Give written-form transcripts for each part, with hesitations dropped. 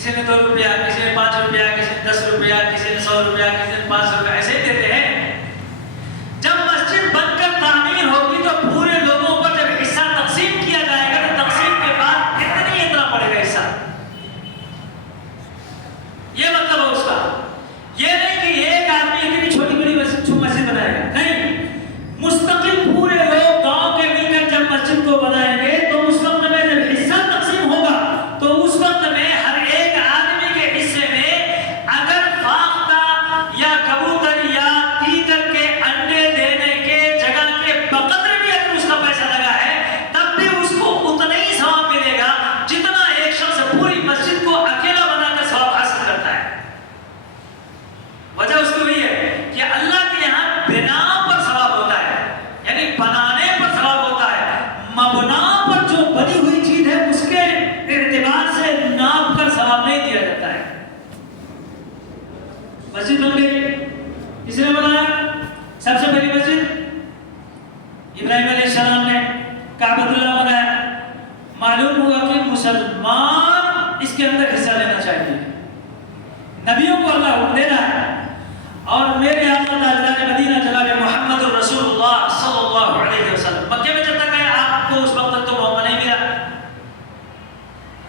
کسی نے 2 روپیہ، کسی نے 5 روپیہ، کسی نے 10 روپیہ، کسی نے 100 روپیہ، کسی نے 500 روپیہ، ایسے ہی دیتے ہیں۔ جب مسجد بن کر تعمیر ہوگی تو پورے لوگوں پر جب حصہ تقسیم کیا جائے گا تو تقسیم کے بعد اتنا پڑے گا حصہ، یہ مطلب ہے اس کا۔ یہ نہیں کہ ایک آدمی اتنی چھوٹی بڑی مسجد بنائے گا، نہیں، مستقل پورے لوگ گاؤں کے مل کر جب مسجد کو بنائیں گے تو اس وقت میں جب حصہ تقسیم ہوگا تو اس وقت میں ہر ایک آدمی کے حصے میں اگر فاختہ یا کبوتر یا تیتر کے انڈے دینے کے جگہ کے بقدر بھی اگر اس کا پیسہ لگا ہے تب بھی اس کو اتنا ہی ثواب ملے گا جتنا ایک شخص پوری مسجد کو اکیلا بنا کر ثواب حاصل کرتا ہے۔ وجہ اس کی وہی ہے کہ اللہ کے یہاں بنا پر ثواب ہوتا ہے، یعنی بنانے پر ثواب ہوتا ہے، مبنا پر جو بنی ہوئی چیز ہے اس کے اعتبار سے ناپ کر ثواب نہیں دیا جاتا ہے۔ مسجد بن گئی، کس نے بنایا؟ سب سے پہلی مسجد ابراہیم علیہ السلام نے کعبۃ اللہ بنایا۔ معلوم ہوا کہ مسلمان اس کے اندر حصہ لینا چاہیے، نبیوں کو اللہ حکم دے رہا ہے۔ اور میرے آقا تاجدار مدینہ جناب محمد الرسول اللہ صلی اللہ علیہ وسلم مکے میں جب تک آئے آپ کو اس وقت تک تو موقع نہیں ملا،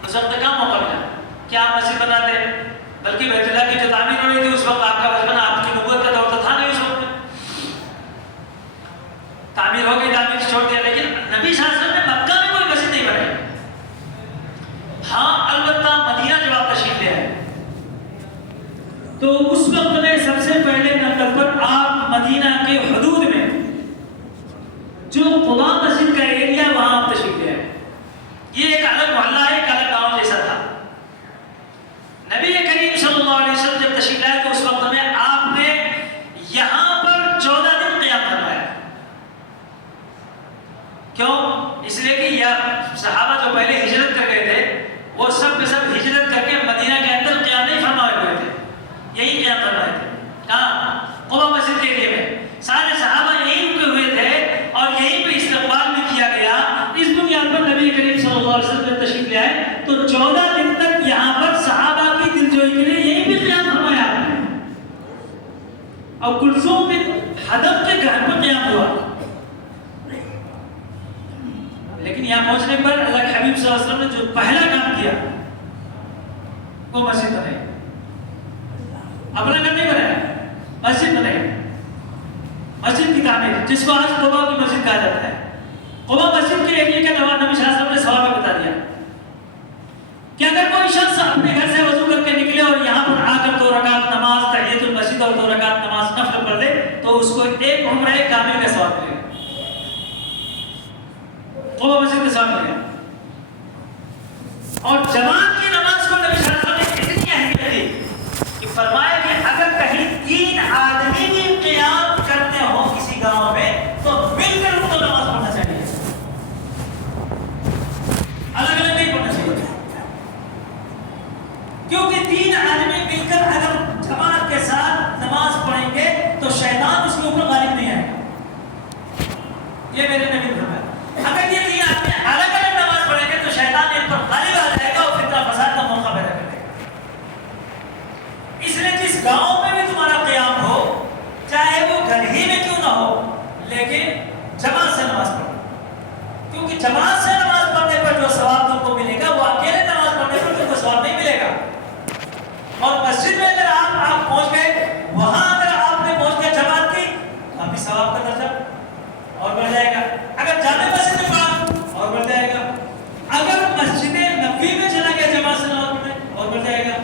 اس وقت کہاں موقع ملا کہ آپ مسجد بناتے، بلکہ بیت اللہ کی جو تعمیر ہو رہی تھی اس وقت آپ کا بچپن، آپ کی نبوت کا دور تو تھا نہیں، اس وقت میں تعمیر ہو گئی، تعمیر چھوڑ دیا۔ لیکن نبی صلی اللہ علیہ وسلم نے مکہ میں کوئی مسجد نہیں بنائی، ہاں البتہ مدینہ جب آپ تشریف لے آئے تو اس وقت میں سب سے پہلے نمبر پر آپ مدینہ کے حدود میں جو قباء مسجد کا ایریا وہاں آپ تشریف لے آئے، یہ ایک الگ محلہ ہے، ایک الگ گاؤں جیسا تھا۔ نبی کریم صلی اللہ علیہ وسلم جب تشریف لائے تو اس وقت میں آپ نے یہاں پر 14 دن قیام کروایا۔ کیوں؟ اس لیے کہ یہ صحابہ جو پہلے ہجرت کر گئے تھے وہ سب کے سب ہجرت کر کے مدینہ کے اندر قیام نہیں فرمائے ہوئے تھے، یہی قیام کر رہے تھے۔ کہاں؟ قباء مسجد کے ایریا میں سارے صحابہ یہیں رکے ہوئے تھے اور یہیں پہ استقبال بھی کیا گیا۔ اس بنیاد پر نبی کریم صلی اللہ علیہ وسلم جب تشریف لے آئے تو 14 دن تک یہاں پر صحابہ کی دلجوئی کے لیے یہیں پہ قیام فرمایا آپ نے، اور کلثوم بن حدب کے گھر پر قیام ہوا۔ لیکن یہاں پہنچنے پر اللہ کے حبیب صلی اللہ علیہ وسلم نے جو پہلا کام کیا وہ مسجد بنائی، اپنا گھر نہیں بنایا، مسجد بنائی، مسجد کی تعمیر، جس کو آج قباء کی مسجد کہا جاتا ہے۔ قباء مسجد کے ایریا کا نبی صلی اللہ علیہ وسلم نے ثواب میں بتا دیا کہ اگر کوئی شخص اپنے گھر سے وضو کر کے نکلے اور یہاں پر آ کر 2 رکعت نماز تحیۃ المسجد اور 2 رکعت نماز نفل پڑھ لے تو اس کو ایک عمرہ کامل کا ثواب ملے گا، قباء مسجد کا ثواب ملے گا۔ اور جماعت کی نماز کو نبی صلی اللہ علیہ وسلم نے اتنی اہمیت دی کہ فرمایا کہ اگر کہیں 3 آدمی بھی قیام کرتے ہوں کسی گاؤں میں تو مل کر ان کو نماز پڑھنا چاہیے، الگ الگ نہیں پڑھنا چاہیے، کیونکہ 3 آدمی مل کر اگر جماعت کے ساتھ نماز پڑھیں گے تو شیطان اس کے اوپر غالب نہیں آئے گا، یہ میرے نبی نے فرمایا۔ اگر یہ 3 آدمی الگ الگ نماز پڑھیں گے تو شیطان ان پر غالب آ جائے گا اور فتنہ فساد کا موقع پیدا کر دے گا۔ اس لیے جس گاؤں میں بھی تمہارا قیام ہو، چاہے وہ گھر ہی میں کیوں نہ ہو، لیکن جماعت سے نماز پڑھو، کیونکہ جماعت سے نماز پڑھنے پر جو ثواب تم کو ملے گا وہ اکیلے نماز پڑھنے پر تم کو ثواب نہیں ملے گا۔ اور مسجد میں اگر آپ پہنچ گئے، وہاں اگر آپ نے پہنچ کر جماعت کی تو آپ ثواب کا درجہ اور بڑھ جائے گا۔ اگر جامع مسجد میں پڑھا اور بڑھ جائے گا، اگر مسجد نبوی میں چلا گیا جماعت سے نماز پڑھنے اور بڑھ جائے گا،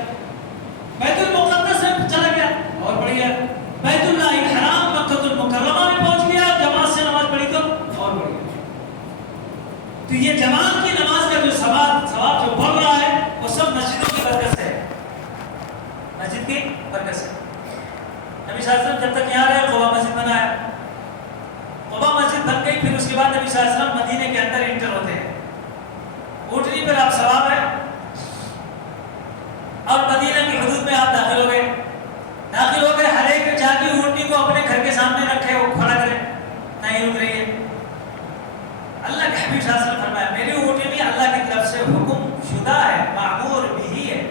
بیت المقدس میں چلا گیا اور بڑھ گیا، بیت اللہ الحرام مکہ المکرمہ میں پہنچ گیا جماعت سے نماز پڑھی تو اور بڑھ گیا۔ تو یہ جماعت کی نماز کا جو ثواب جو بڑھ رہا ہے وہ سب مسجدوں کی برکت سے ہے، مسجد کی برکت سے۔ نبی صلی اللہ علیہ وسلم جب تک یہاں رہے قباء مسجد بنایا، قباء مسجد بن گئی، پھر اس کے بعد نبی صلی اللہ علیہ وسلم مدینے کے اندر انٹر ہوتے ہیں، اونٹنی پر آپ سوار ہیں اور مدینہ کی حدود میں آپ داخل ہو گئے، ہر ایک جا کے اونٹنی کو اپنے گھر کے سامنے رکھے، وہ کھڑا کرے، نہیں رک رہی ہے۔ اللہ کے حبیب صلی اللہ علیہ وسلم فرمایا میری اونٹنی اللہ کی طرف سے حکم شدہ ہے، معمور بھی ہے،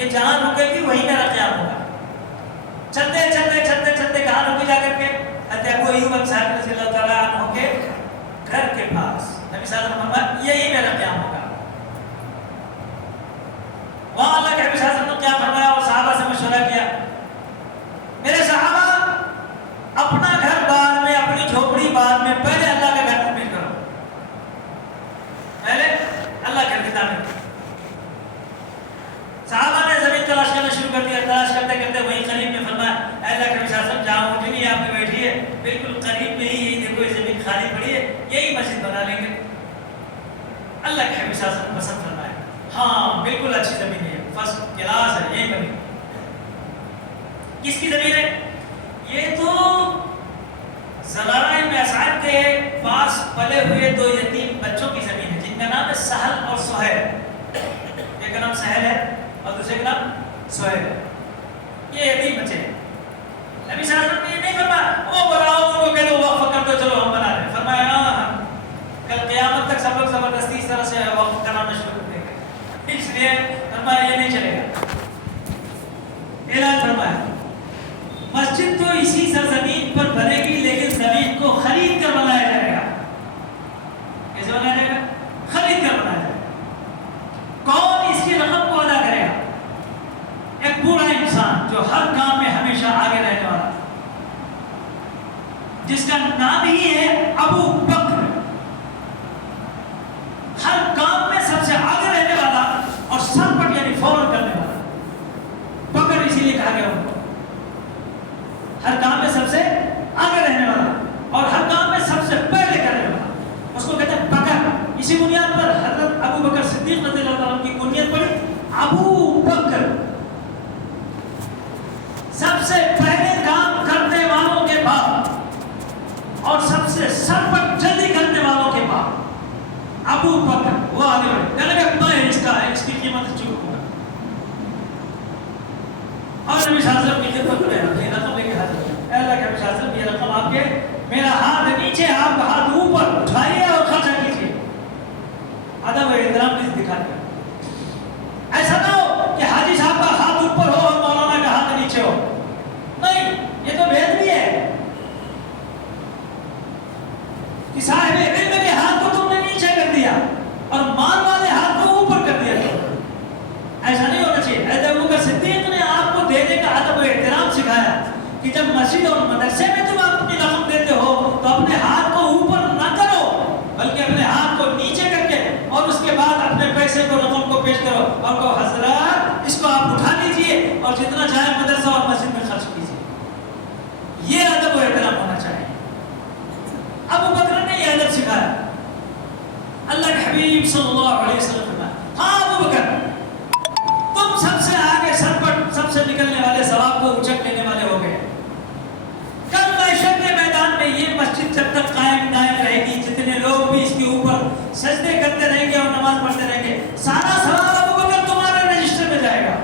یہ جہاں رکے گی وہی میرا قیام ہوگا. چلتے چلتے چلتے چلتے کہاں رکی جا کر کے؟ حضرت ابو ایوب انصاری رضی اللہ تعالیٰ عنہ کے گھر کے پاس. نبی صلی اللہ علیہ وسلم فرمایا یہی میرا قیام ہوگا. وہاں اللہ کے نبی صلی اللہ علیہ وسلم نے کیا فرمایا اور صحابہ سے مشورہ کیا. میرے صحابہ اپنا گھر بعد میں، اپنی جھوپڑی بعد میں، پہلے اللہ کا گھر تعمیر کرو. پہلے اللہ کے گھر کی تعمیر کرو. صحابہ نے زمین تلاش کرنا شروع کر دیا. تلاش کرتے کرتے وہیں قریب میں فرمایا اے اللہ کے نبی صلی اللہ علیہ وسلم جہاں اٹھ نہیں آپ نے بیٹھی ہے بالکل قریب میں ہی یہی دیکھو یہ زمین خالی پڑی ہے، یہی مسجد بنا لیں گے. اللہ کے نبی صلی اللہ علیہ وسلم پسند فرمایا ہاں بالکل اچھی زمین ہے، فرسٹ کلاس ہے، یہی بنی. کس کی زمین ہے؟ یہ تو زرارہ ابن اسعد کے پاس پلے ہوئے دو یتیم بچوں کی زمین ہے جن کا نام ہے سہل اور سہیل. ایک کا نام سہل ہے اور دوسرے کا نام سہیل ہے. یہ یتیم بچے ہیں. نبی صلی اللہ علیہ وسلم نے یہ نہیں فرمایا وہ بناؤ ان کو کہہ دو وقف کر دو چلو ہم بنا رہے ہیں. فرمایا ہاں کل قیامت تک سب لوگ زبردستی اس طرح سے وقف کرانا شروع کر دیں گے، اس لیے فرمایا یہ نہیں چلے گا. اعلان فرمایا مسجد تو اسی سرزمین پر بنے گی لیکن زمین کو خرید کر بنایا جائے گا. کیسے بنایا جائے گا؟ خرید کر بنایا جائے گا. کون اس کی رقم کو ادا کرے گا؟ ایک بوڑھا انسان جو ہر کام میں ہمیشہ آگے رہنے والا، جس کا نام ہی ہے ابو بکر. ہر کام میں سب سے آگے رہنے والا اور سر پر یعنی فوراً کرنے والا. بکر اسی لیے کہا گیا ان کو، ہر کام میں سب سے آگے رہنے والا اور ہر کام میں سب سے پہلے کرنے والا، اس کو کہتے ہیں بکر. اسی بنیاد پر حضرت ابو بکر صدیق رضی اللہ عنہ کی کنیت پڑی ابو بکر. سب سے پہلے کام کرنے والوں کے بعد اور سب سے سر پر جلدی کرنے والوں کے بعد ابو بکر وہ آگے بڑھے. کہنے لگا میں اس کا ہے، اس کی قیمت چوک ہوگا. اور نبی صلی اللہ علیہ وسلم کی خدمت میں یہ رقم لے کے حاضر ہو. اے اللہ کے نبی صلی اللہ علیہ وسلم یہ رقم آپ کے، میرا ہاتھ نیچے آپ ہاتھ اوپر اٹھائیے اور خرچہ کیجیے. ادب و احترام بھی دکھا دیا. ایسا نہ ہو کہ حاجی صاحب کا ہاتھ اوپر ہو اور مولانا کا ہاتھ نیچے ہو. نہیں، یہ تو بھید بھی ہے کہ صاحب علم کے ہاتھ کو تم نے نیچے کر دیا اور مال والے ہاتھ کو اوپر کر دیا. ایسا نہیں ہونا چاہیے. حضرت ابوبکر صدیق نے آپ کو دینے کا ادب و احترام سکھایا کہ جب مسجد اور مدرسے میں تم اپنی رقم دیتے ہو تو اپنے ہاتھ کو اوپر نہ کرو بلکہ اپنے ہاتھ کو نیچے کر کے اور اس کے بعد اپنے پیسے کو رقم کو پیش کرو اور کہو حضرات اس کو آپ اٹھا لیجئے اور جتنا چاہے مدرسہ اور مسجد میں خرچ کیجیے. یہ ادب و احترام ہونا چاہیے. ابو بکر نے یہ ادب سکھایا. اللہ کے حبیب صلی اللہ علیہ وسلم فرمایا ہاں ابو بکر تم سب سے آگے سر پر سب سے نکلنے والے ثواب کو اچک لینے والے ہو گئے. کل محشر کے میدان میں یہ مسجد جب تک قائم دائم رہے گی جتنے لوگ بھی اس کے اوپر سجدے کرتے رہیں گے اور نماز پڑھتے رہیں گے سارا ثواب ابو بکر تمہارے رجسٹر میں جائے گا.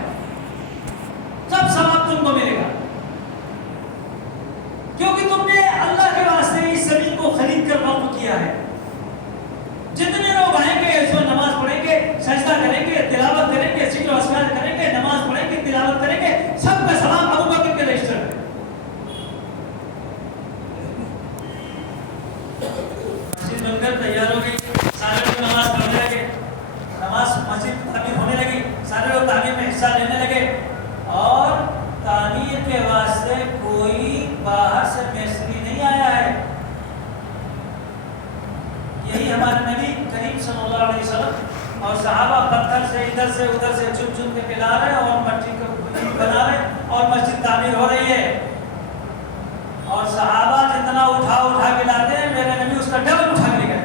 سب ثواب تم کو ملے گا کیونکہ تم نے اللہ کے واسطے اس زمین کو خرید کر وقف کیا ہے. جتنے لوگ آئیں گے اس میں نماز پڑھیں گے، سجدہ کریں گے، تلاوت کریں گے، ذکر و اذکار کریں گے، نماز پڑھیں گے، تلاوت کریں گے، سب کا ثواب ابو بکر کے رجسٹر میں. مسجد بن کر تیار ہو گئی، سارے لوگ نماز پڑھنے لگے، نماز مسجد تعمیر ہونے لگی، سارے لوگ تعمیر میں حصہ لینے لگے اور تعمیر کے واسطے کوئی باہر سے مستری نہیں آیا ہے. یہی ہمارے نبی کریم صلی اللہ علیہ وسلم اور صحابہ پتھر سے ادھر سے ادھر سے چن چن کے ملا رہے ہیں اور مسجد کو بنا رہے ہیں اور مسجد تعمیر ہو رہی ہے. اور صحابہ جتنا اٹھا کے لاتے ہیں میرے نبی اس کا ڈبل اٹھا کے لے گئے.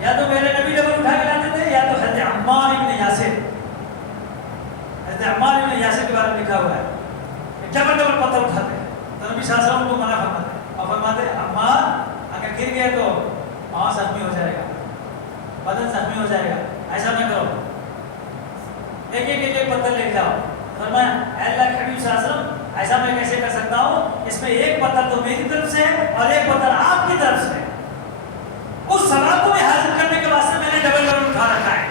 یا تو میرے نبی ڈبل اٹھا کے لاتے تھے یا تو حضرت عمار ابن یاسر، حضرت عمار ابن یاسر کے بارے میں لکھا ہوا ہے کہ ڈبل پتھر اٹھاتے ہیں. تو نبی صلی اللہ علیہ وسلم کو منع فرماتے اور فرماتے عمار اگر گر گئے تو پاؤں زخمی ہو جائے گا، بدن زخمی ہو جائے گا، ایسا نہ کرو، ایک ایک پتھر لے جاؤ. فرمایا اے اللہ کے حبیب صلی اللہ علیہ وسلم ایسا میں کیسے کر سکتا ہوں، اس میں ایک پتھر تو میری طرف سے ہے اور ایک پتھر آپ کی طرف سے ہے. اس ثواب کو حاصل کرنے کے واسطے میں نے ڈبل اٹھا رکھا ہے.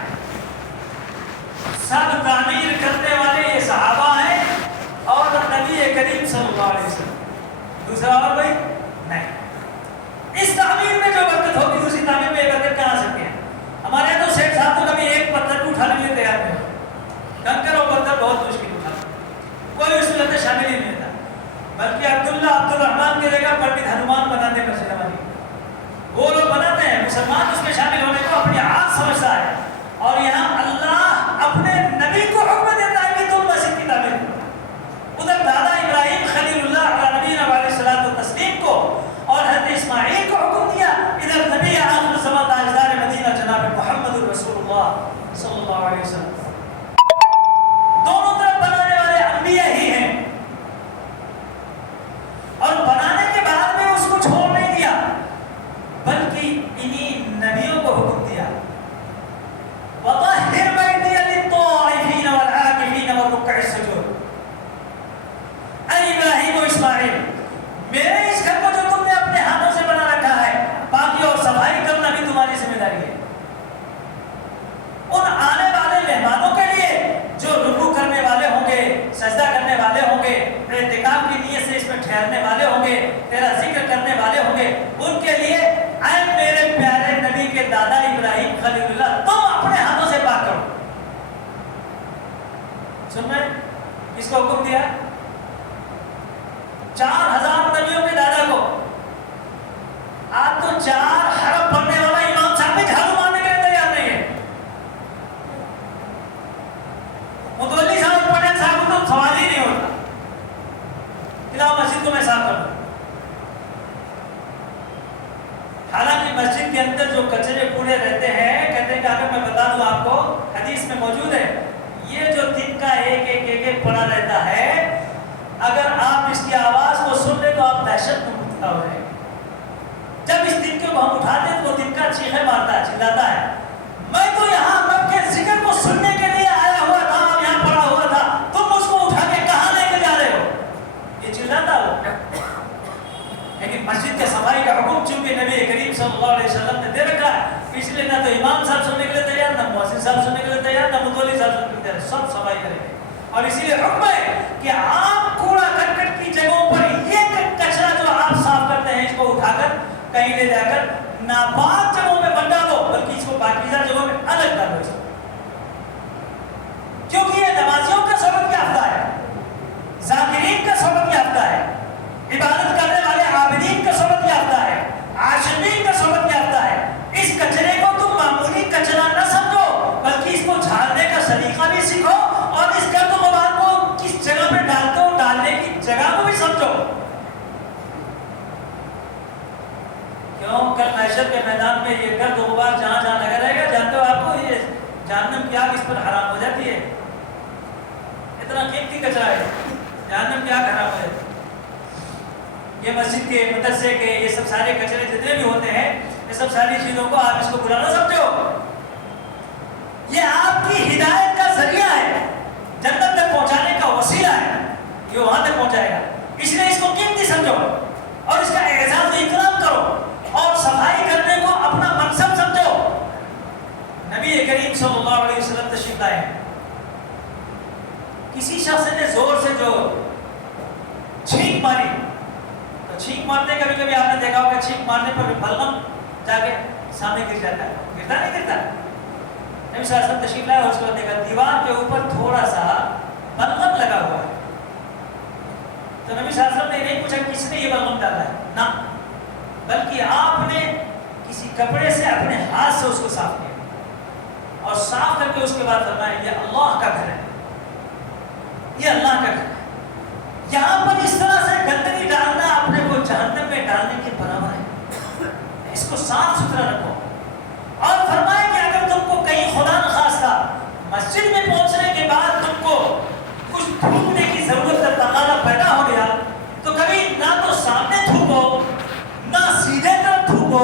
گیا 4000 نبیوں کے دادا کو آپ تو 4 حرف پڑھنے والا امام صاحب میں جھاڑو مارنے کے لیے تیار نہیں ہے. متولی صاحب پڑھنے صاحب کو تو سوال ہی نہیں ہوتا کہ مسجد کو میں صاف کر دوں. حالانکہ مسجد کے اندر جو کچرے کوڑے رہتے ہیں, کہتے ہیں کہ اگر میں بتا دوں آپ کو, حدیث میں موجود ہے, یہ جو دن کا ایک پڑا رہتا ہے, اگر آپ اس کی آواز کو سن لیں تو آپ دہشت میں مبتلا ہو رہے ہیں. جب اس دن کو ہم اٹھاتے ہیں تو وہ دن کا چیخے مارتا ہے, چلاتا ہے, میں تو یہاں رب کے ذکر کو سننے کے لیے آیا ہوا تھا, اب یہاں پڑا ہوا تھا, تم اس کو اٹھا کے کہاں لے کے جا رہے ہو, یہ چلاتا ہو. لیکن مسجد کے صفائی کا حکم چونکہ نبی کریم صلی اللہ علیہ وسلم نے دے رکھا ہے, اس لیے نہ تو امام صاحب سننے کے لیے تیار, نہ مؤذن صاحب سننے کے لیے تیار, نہ متولی صاحب سننے کے لیے تیار, سب صفائی کریں گے. اور اسی لیے حکم ہے کہ عام کوڑا کرکٹ کی جگہوں پر یہ کچرا جو آپ صاف کرتے ہیں اس کو اٹھا کر کہیں لے جا کر ناپاک جگہوں میں مت ڈالو, بلکہ اس کو پاکیزہ جگہوں میں الگ ڈالو. کیونکہ یہ نمازیوں کا سبق یافتہ ہے, ذاکرین کا سبق یافتہ ہے, عبادت کرنے والے عابدین کا سبق یافتہ ہے, عاشقین کا سبق یافتہ ہے. اس کچرے کو تم معمولی کچرا نہ سمجھو, بلکہ اس کو جھاڑنے کا سلیقہ بھی سیکھو, اور اس گرد و غبار کو کس جگہ پہ ڈالتے ہو ڈالنے کی جگہ کو بھی سمجھو. کیوں کل محشر کے میدان میں یہ گرد و غبار جہاں جہاں لگا رہے گا, جانتے ہو آپ کو یہ جہنم کی آگ اس پر حرام ہو جاتی ہے. اتنا قیمتی کچرا ہے, جہنم کی آگ حرام ہو جاتی ہے. یہ مسجد کے مدرسے کے یہ سب سارے کچرے جتنے بھی ہوتے ہیں, یہ سب ساری چیزوں کو آپ اس کو برا نہ سمجھو. یہ آپ کی ہدایت کا ذریعہ ہے, جنت تک پہنچانے کا وسیلہ ہے, یہ وہاں تک پہنچائے گا. اس لیے اس کو قیمتی سمجھو اور اس کا اعزاز و اکرام کرو, اور صفائی کرنے کو اپنا منصب سمجھو. نبی کریم صلی اللہ علیہ وسلم تشریف لائے, کسی شخص نے زور سے جو چھینک ماری, تو چھینک مارتے کبھی کبھی آپ نے دیکھا ہوگا چھینک مارنے پر بلغم جا کے سامنے گر جاتا ہے, گرتا نہیں گرتا. نبی صلی اللہ علیہ وسلم تشریف لائے اور اس کے بعد دیکھا دیوار کے اوپر تھوڑا سا بلغم لگا ہوا ہے. تو نبی صلی اللہ علیہ وسلم نے نہیں پوچھا کس نے یہ بلغم ڈالا ہے, نہ, بلکہ آپ نے کسی کپڑے سے اپنے ہاتھ سے اس کو صاف کیا, اور صاف کر کے اس کے بعد فرمایا یہ اللہ کا گھر ہے, یہ اللہ کا گھر ہے. یہاں پر اس طرح سے گندگی ڈالنا اپنے کو جہنم میں ڈالنے کے برابر ہے. اس کو صاف ستھرا رکھو. اور فرمایا کہ اگر تم کو کہیں خدا نخواستہ مسجد میں پہنچنے کے بعد تم کو کچھ تھوکنے کی ضرورت کا تقاضا پیدا ہو گیا, تو کبھی نہ تو سامنے تھوکو, نہ سیدھے طرف تھوکو.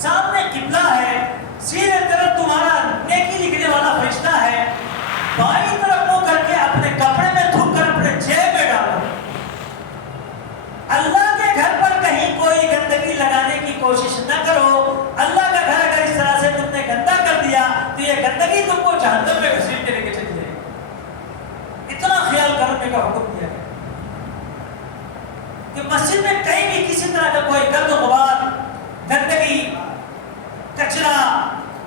سامنے قبلہ ہے, سیدھے طرف تمہارا نیکی لکھنے والا فرشتہ ہے, بائیں طرف منہ کر کے اپنے کپڑے میں تھوک کر اپنے جیب میں ڈالو. اللہ کے گھر پر کہیں کوئی گندگی لگانے کی کوشش نہ کرو. اللہ کا گھر اگر اس طرح سے تم نے گندا کر دیا تو یہ گندگی تم کو جہنم میں گھسیٹ کے لے کے چلی جائے گی. اتنا خیال کرنے کا حکم دیا ہے کہ مسجد میں کہیں بھی کسی طرح کا کوئی گرد و غبار, گندگی, کچرا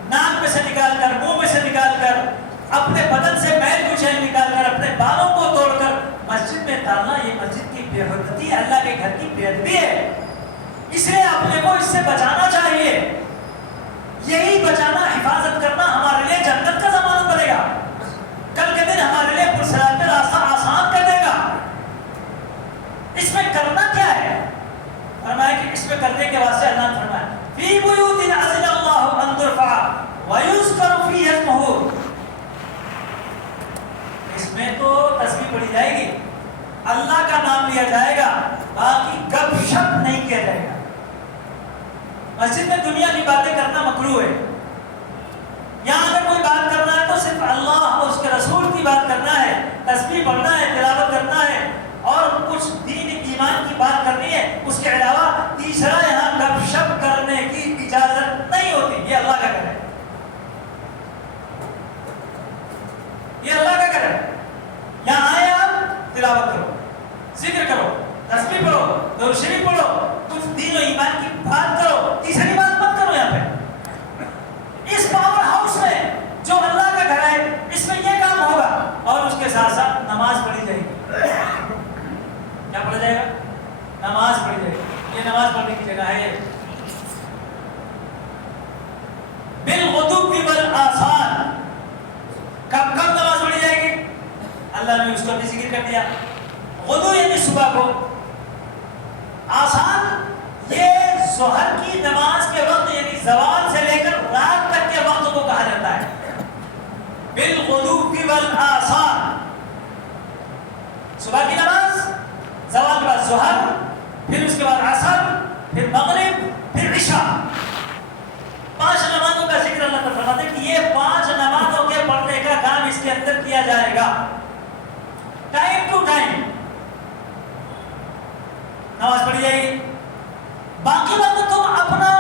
ناک میں سے نکال کر, منہ میں سے نکال کر, اپنے بدن سے میل کچیل نکال کر, اپنے بالوں کو توڑ کر مسجد میں ڈالنا, یہ مسجد کی بے حرمتی ہے, اللہ کے گھر کی بے ادبی ہے. اس لیے اپنے کو اس سے بچانا چاہیے. یہی بچانا, حفاظت کرنا ہمارے لیے جنت کا ضمانت بنے گا. کل کے دن ہمارے لیے پرسرات راستہ آسان کر دے گا. اس میں کرنا کیا ہے؟ فرمایا کہ اس میں کرنے کے واسطے اللہ نے فرمایا فی بیوت اذن اللہ ان ترفع ویذکر فیہا اسمہ. اس میں تو تسبیح پڑھی جائے گی, اللہ کا نام لیا جائے گا, باقی گپ شپ نہیں کیا جائے گا. مسجد میں دنیا کی باتیں کرنا مکروہ ہے. یہاں اگر کوئی بات کرنا ہے تو صرف اللہ اور اس کے رسول کی بات کرنا ہے, تسبیح پڑھنا ہے, تلاوت کرنا ہے, اور کچھ دین ایمان کی بات کرنی ہے. اس کے علاوہ تیسرا یہاں گپ شپ کرنے کی اجازت نہیں ہوتی. یہ اللہ کا گھر ہے, یہ اللہ کا گھر ہے. یہاں آئے آپ تلاوت کرو, ذکر کرو, تسبیح پڑھو, درود شریف پڑھو, کچھ دین و ایمان کی بات کرو, تیسری بات مت کرو. یہاں پہ اس پاور ہاؤس میں جو اللہ کا گھر ہے اس میں یہ کام ہوگا, اور اس کے ساتھ ساتھ نماز پڑھی جائے گی. اللہ نے اس کو بھی ذکر کر دیا. غدو یعنی صبح کو. آسان یہ ظہر کی نماز کے وقت یعنی زوال سے لے کر رات تک کے وقت کو کہا جاتا ہے بالغدو والآصال. صبح کی نماز، زوال کے بعد ظہر، پھر اس کے بعد عصر، پھر مغرب، پھر عشاء. 5 نمازوں کا ذکر اللہ تعالیٰ فرماتے ہیں کہ یہ 5 نمازوں کے پڑھنے کا کام اس کے اندر کیا جائے گا ٹائم ٹو ٹائم. نماز پڑھی جائے گی. باقی وقت تم اپنا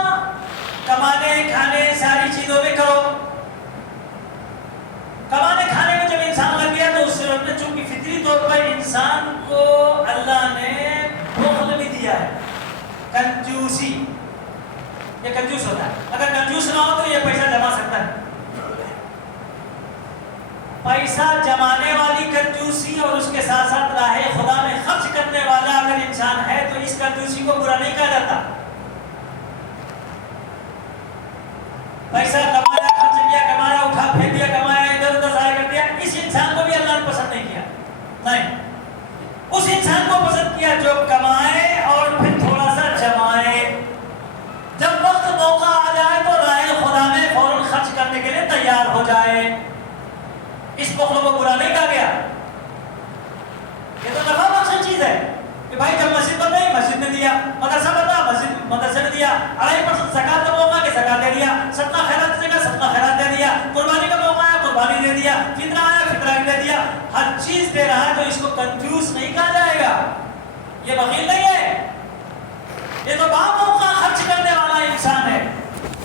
کمانے کھانے ساری چیزوں میں کرو. کمانے کھانے میں جب انسان لگ گیا تو اس سے چونکہ فطری طور پر انسان کو اللہ نے بخل بھی دیا ہے، کنجوسی. یہ کنجوس ہوتا ہے. اگر کنجوس نہ ہو تو یہ پیسہ جما سکتا ہے. پیسہ جمانے والی کنجوسی اور اس کے ساتھ ساتھ راہ خدا میں خرچ کرنے والا اگر انسان ہے تو اس کنجوسی کو برا نہیں کہا جاتا. پیسہ کمایا، خرچ کیا، کمایا، اٹھا پھینک دیا، کمایا ادھر ادھر ضائع کر دیا، اس انسان کو بھی اللہ نے پسند نہیں کیا. نہیں، اس انسان کو پسند کیا جو کمائے اور پھر تھوڑا سا جمائے. جب وقت موقع آ جائے تو راہ خدا میں فوراً خرچ کرنے کے لیے تیار ہو جائے. اس بخل کو برا نہیں کہا گیا. یہ تو نفع بخش چیز ہے کہ بھائی جب مسجد بن رہی مسجد نے دیا، مدرسہ بن رہا مدرسے نے دیا، 2.5% زکات کا موقع کہ زکات دے دیا، صدقہ خیرات دے گا صدقہ خیرات دے دیا، قربانی کا موقع آیا قربانی دے دیا، فطرہ آیا فطرہ دے دیا. ہر چیز دے رہا ہے تو اس کو کنجوس نہیں کہا جائے گا. یہ بخیل نہیں ہے، یہ تو باموقع خرچ کرنے والا انسان ہے.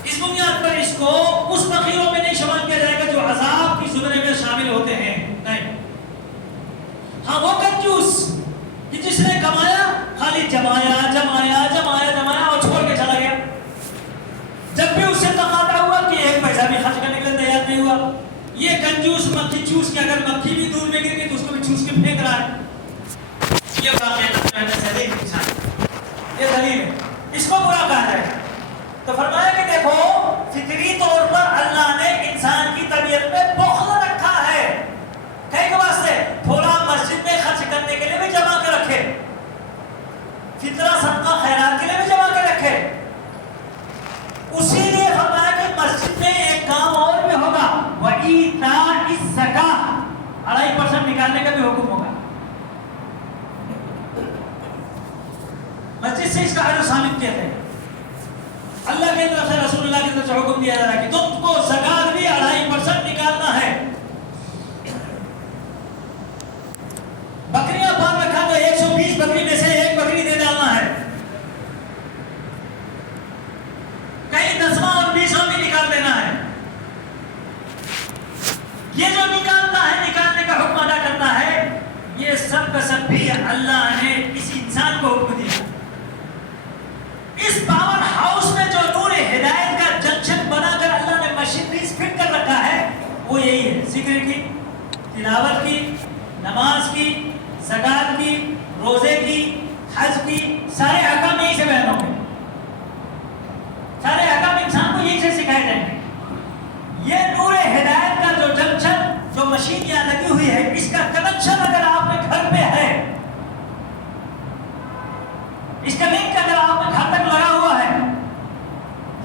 اس بنیاد پر اس کو اس بخیلوں میں نہیں شمار کیا جائے گا جو عذاب کی زمرے میں شامل ہوتے ہیں. نہیں. ہاں وہ کنجوس کہ جس نے کمایا خالی جمایا جمایا جمایا جمایا اور چھوڑ کے چلا گیا. جب بھی اس سے تقاضا ہوا کہ ایک پیسہ بھی خرچ کرنے کے لیے تیار نہیں ہوا. یہ کنجوس مکھی چوس کے اگر مکھی بھی دور میں گر گئی تو اس کو بھی چوس کے پھینک رہا ہے. یہ واقعہ ذلیل انسان، یہ ذلیل ہے، اس کو برا کہا جائے گا. تو فرمایا کہ دیکھو فطری طور پر اللہ نے انسان کی طبیعت میں بخل رکھا ہے. کئی کے واسطے تھوڑا مسجد میں خرچ کرنے کے لیے بھی جمع کے رکھے، فطرہ صدقہ خیرات کے لیے بھی جمع کے رکھے. اسی لیے فرمایا کہ مسجد میں ایک کام اور بھی ہوگا، وَإِيتَاءِ الزَّكَاةِ 2.5% نکالنے کا بھی حکم ہوگا. مسجد سے اس کا حل ثابت کیا ہے. اللہ کی طرف سے رسول اللہ کی طرف سے حکم دیا جا رہا ہے کہ تم کو زکات بھی 2.5% نکالنا ہے. بکریاں پال رکھا تو 120 بکری میں سے ایک بکری دے ڈالنا ہے. کہیں 10واں اور 20واں بھی نکال دینا ہے. یہ جو نکالتا ہے، نکالنے کا حکم ادا کرتا ہے، یہ سب کا سب بھی اللہ نے اس انسان کو حکم دیا. اس پاور ہاؤس میں جو نور ہدایت کا جنکشن بنا کر اللہ نے مشینریز فٹ کر رکھا ہے وہ یہی ہے، ذکر کی، تلاوت کی، نماز کی، زکات کی، روزے کی، حج کی. سارے احکام یہی سے بیان ہوں گے. سارے احکام انسان کو یہی سے سکھائے جائیں گے. یہ نور ہدایت کا جو جنکشن، جو مشین یہاں لگی ہوئی ہے، اس کا کنیکشن اگر آپ کے گھر پہ ہے، اس کا لنک اگر آپ کے گھر تک لگا ہوا ہے،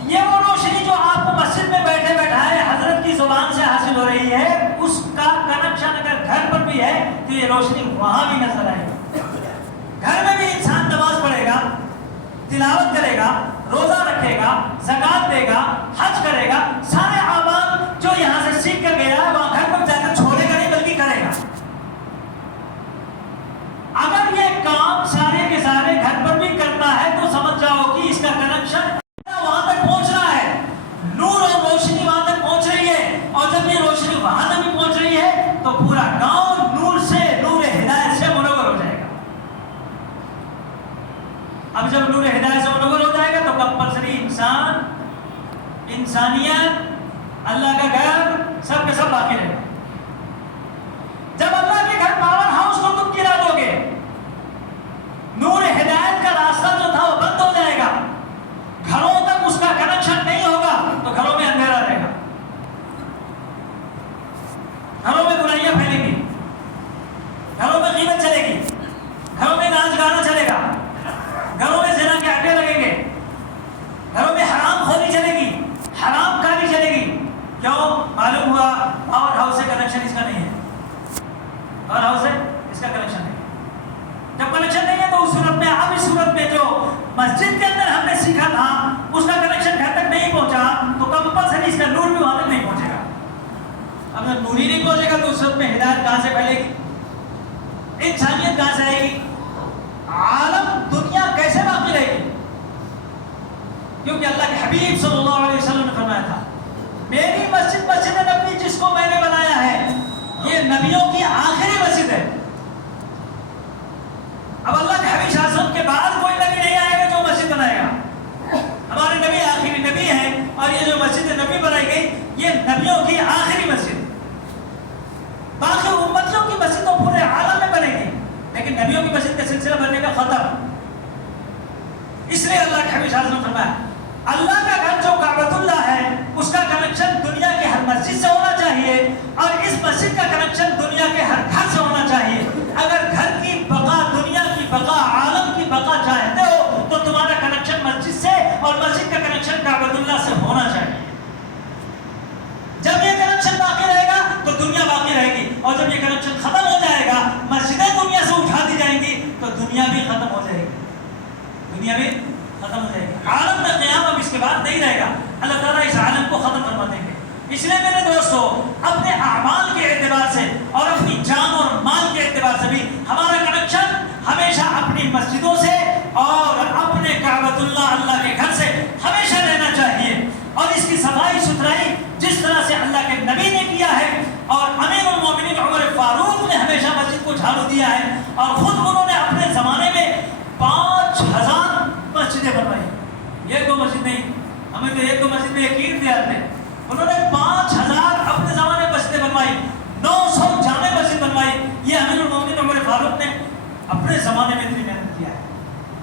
یہ وہ روشنی جو آپ کو مسجد میں بیٹھے بیٹھائے حضرت کی زبان سے حاصل ہو رہی ہے، اس کا کنیکشن اگر گھر پر بھی ہے تو یہ روشنی وہاں بھی نظر آئے گی. گھر میں بھی انسان نماز پڑھے گا، تلاوت کرے گا، روزہ رکھے گا، زکات دے گا، حج کرے گا. سارے اعمال جو یہاں سے سیکھ کر گیا ہے وہاں گھر پر جا کر چھوڑے گا نہیں بلکہ کرے گا. اگر یہ کام سارے کے سارے گھر پر بھی کرتا ہے تو سمجھ جاؤ کہ اس کا کنیکشن وہاں تک پہنچ رہا ہے. نور اور روشنی وہاں تک پہنچ رہی ہے، اور جب یہ روشنی وہاں تک بھی پہنچ رہی ہے تو پورا گاؤں نور سے، نور ہدایت سے منور ہو جائے گا. اب جب نور ہدایت سے منور ہو جائے گا تو کمپلسری انسان، انسانیت، اللہ کا گھر سب کے سب باقی رہے گا. جب اللہ کے گھر پاور ہاؤس کو تم گرا دو گے، نور ہدایت کا راستہ جو تھا وہ بند ہو جائے گا، گھروں تک اس کا کنیکشن نہیں ہوگا تو گھروں میں اندھیرا رہے گا، گھروں میں برائیاں پھیلیں گی. صورت میں ہدایت کہاں سے پھیلے گی؟ انسانیت کہاں سے آئے گی؟ عالم دنیا کیسے باقی رہے گی؟ کیونکہ اللہ کے حبیب صلی اللہ علیہ وسلم نے فرمایا تھا میری مسجد مسجد نبوی جس کو میں نے بنایا ہے یہ نبیوں کی آخری مسجد ہے. اب اللہ کے حبیب صلی اللہ علیہ وسلم کے بعد کوئی نبی نہیں آئے گا جو مسجد بنائے گا. ہمارے نبی آخری نبی ہیں اور یہ جو مسجد نبی بنائی گئی یہ نبیوں کی آخری مسجد. باقی امتوں کی مسجد تو پورے عالم میں بنے گی لیکن نبیوں کی مسجد کا سلسلہ بننے کا ختم. اس لیے اللہ کے حبیب صلی اللہ علیہ وسلم نے فرمایا اللہ کا گھر جو کعبۃ اللہ ہے اس کا کنیکشن دنیا کے ہر مسجد سے ہونا چاہیے اور اس مسجد کا کنیکشن دنیا کے ہر گھر سے ہونا چاہیے. اگر گھر کی بقا دنیا کی بقا عالم کی بقا چاہتے ہو تو تمہارا کنیکشن مسجد سے اور مسجد کا کنیکشن کعبۃ اللہ سے ہونا چاہیے. جب یہ کنیکشن باقی رہے گا تو دنیا باقی رہے گی اور جب یہ کنیکشن ختم ہو جائے گا مسجدیں دنیا سے اٹھا دی جائیں گی تو دنیا بھی ختم ہو جائے گی. دنیا بھی ختم ہو جائے گی. عالم کا قیام اب اس کے بعد نہیں رہے گا. اللہ تعالیٰ اس عالم کو ختم کروا دیں گے. اس لیے میرے دوستو اپنے اعمال کے اعتبار سے اور اپنی جان اور مال کے اعتبار سے بھی ہمارا کنیکشن ہمیشہ اپنی مسجدوں سے اور اپنے کعبۃ اللہ کے گھر سے ہمیشہ رہنا چاہیے. اور اس کی صفائی ستھرائی جس طرح سے اللہ کے نبی نے کیا ہے اور امیر المومنین عمر فاروق نے ہمیشہ مسجد کو جھاڑو دیا ہے اور خود انہوں نے اپنے زمانے میں 5000 مسجدیں بنوائی. یہ دو مسجد نہیں, ہمیں تو ایک دو مسجد میں یقین دیا تھے. انہوں نے 5000 اپنے زمانے میں مسجدیں بنوائی, 900 جامع مسجد بنوائی. یہ امیر المومنین عمر فاروق نے اپنے زمانے میں اتنی محنت کیا ہے.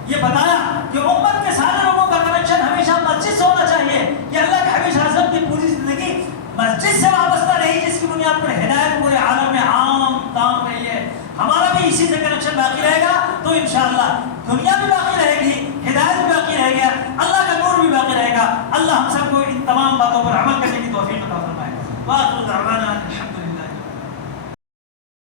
یہ بتایا کہ امت کے سارے لوگوں کا کنیکشن ہمیشہ مسجد سے ہونا چاہیے. کہ اللہ کے حبیب صلی اللہ علیہ وسلم کی پوری زندگی مسجد سے وابستہ رہی جس کی بنیاد پر ہدایت پورے عالم میں عام تام رہی ہے. ہمارا بھی اسی سے کنیکشن باقی رہے گا تو انشاءاللہ دنیا بھی باقی رہے گی, ہدایت بھی باقی رہے گا, اللہ کا نور بھی باقی رہے گا. اللہ ہم سب کو ان تمام باتوں پر عمل کرنے کی توفیق عطا فرمائے. وآخر دعوانا